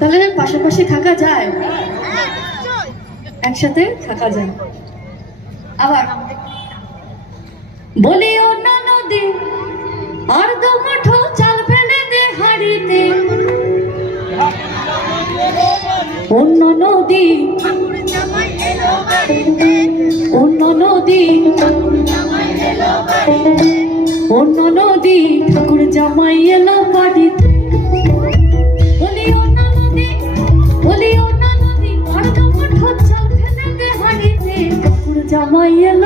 তাহলে পাশাপাশি থাকা যায়, একসাথে থাকা যায়। আবার বলিও না নদী আর দু মুঠো চাল ফেলে দে হাড়িতে, অন্য নদী অন্য নদী অন্য নদী ঠাকুর জামাই এলো বাড়িতে। বলিও না নদী আর দু মুঠো চাল ফেলে দে হাড়িতে, ঠাকুর জামাই এলো